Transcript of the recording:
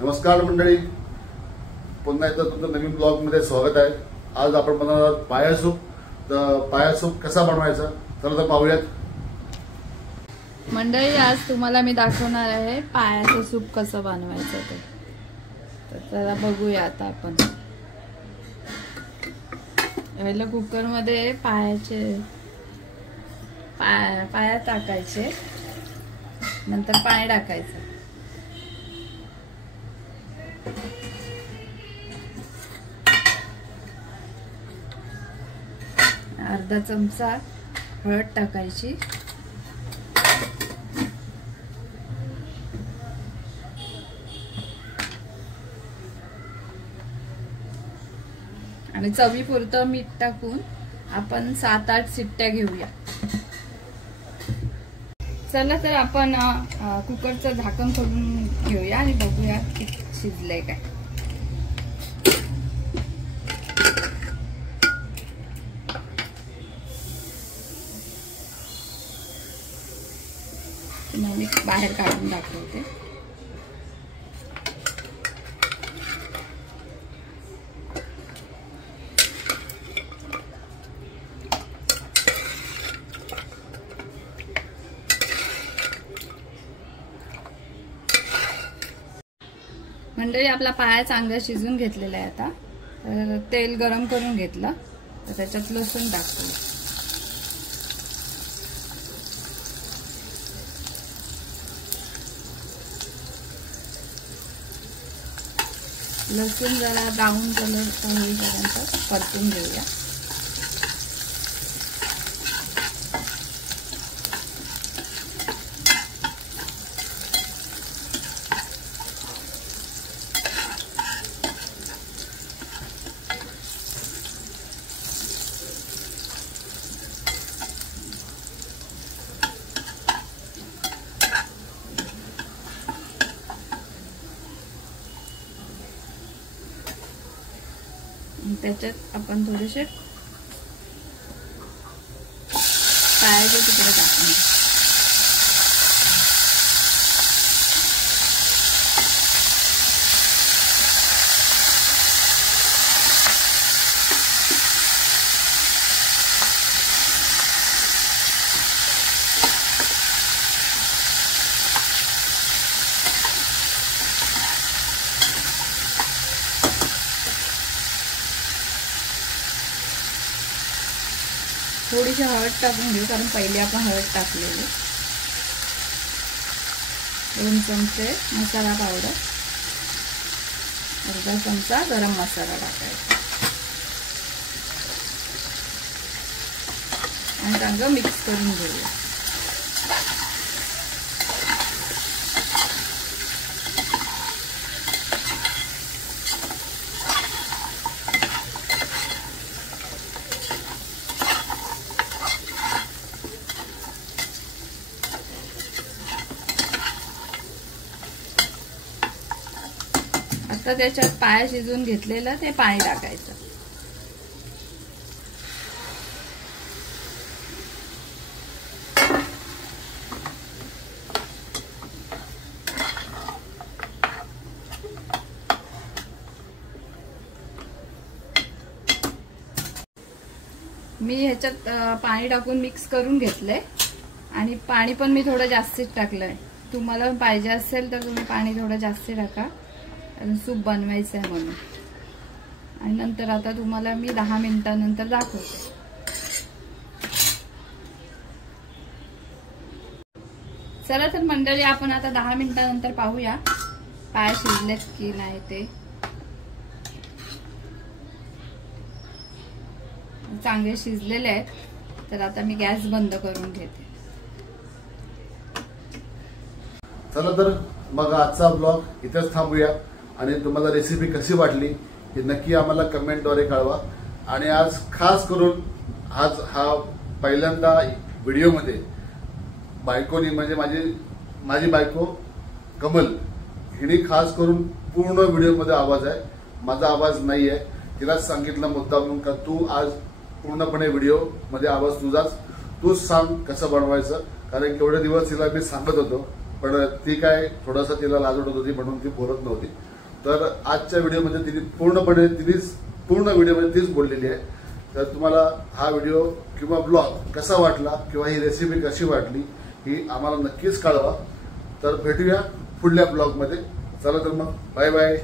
नमस्कार मंडळी, पुन्हा एकदा तुमचं नवीन ब्लॉग मध्ये स्वागत आहे। आज आपण बनवणार आहोत पाया सूप। तर पाया सूप कसा बनवायचा चला तर पाहूयात। मंडळी, आज तुम्हाला मी दाखवणार आहे पायाचं सूप कसं बनवायचं ते। तर चला बघूया आता आपण। पहिला कुकर मध्ये पाया टाकायचे, नंतर पाणी टाकायचं। अर्धा चमचा हळद टाकायची, आणि चवीपुरतं मीठ टाकून आपण 7-8 शिट्ट्या घेऊया। चला तर आपण कुकरचं झाकण खोलून घेऊया आणि बघूया किती शिजलंय काय। मी बाहेर काढून दाखवते। मंडळी, आपला पाया चांगला शिजून घेतलेला आहे। आता तर तेल गरम करून घेतलं, तर त्याच्यात लसूण टाकतो। लसूण जरा ब्राऊन कलर होईपर्यंत परतून घेऊया। त्याच्यात आपण थोडेसे पायाचे तुकडे टाकून थोडीशी हळद टाकून घेऊ, कारण पहिले आपण हळद टाकलेली। 2 चमचे मसाला पावडर, अर्धा चमचा गरम मसाला टाकायचा आणि चांगलं मिक्स करून घेऊया। आता त्याच्यात पाया शिजून घेतलेलं ते पाणी टाकायचं। मी ह्याच्यात पाणी टाकून मिक्स करून घेतलंय, आणि पाणी पण मी थोडं जास्तीच टाकलंय। तुम्हाला पाहिजे असेल तर तुम्ही पाणी थोडं जास्त टाका, कारण सूप बनवायचं आहे म्हणून। आणि नंतर आता तुम्हाला मी 10 मिनिटांनंतर दाखवते। चला तर मंडळी, आपण आता 10 मिनिटांनंतर पाहूया पाय शिजलेत की नाही ते। चांगले शिजलेले आहेत, तर आता मी गॅस बंद करून घेते। चला तर मग आजचा ब्लॉग इथेच थांबूया, आणि तुम्हाला रेसिपी कशी वाटली हे नक्की आम्हाला कमेंटद्वारे कळवा। आणि आज खास करून आज हा पहिल्यांदा व्हिडिओमध्ये बायकोनी, म्हणजे माझी बायको कमल हिने खास करून पूर्ण व्हिडिओमध्ये आवाज आहे, माझा आवाज नाही आहे। तिलाच सांगितलं मुद्दामून का तू आज पूर्णपणे व्हिडिओ मध्ये आवाज तुझाच, तूच सांग कसं बनवायचं, कारण एवढे दिवस तिला मी सांगत होतो पण ती काय थोडासा तिला लाज वाटत होती म्हणून ती बोलत नव्हती. तर आजच्या व्हिडिओमध्ये तिनेच पूर्ण व्हिडिओमध्ये तीच बोललेली आहे. तर तुम्हाला हा व्हिडिओ किंवा ब्लॉग कसा वाटला किंवा ही रेसिपी कशी वाटली ही आम्हाला नक्कीच कळवा. तर भेटूया पुढल्या ब्लॉगमध्ये. चला तर मग बाय बाय.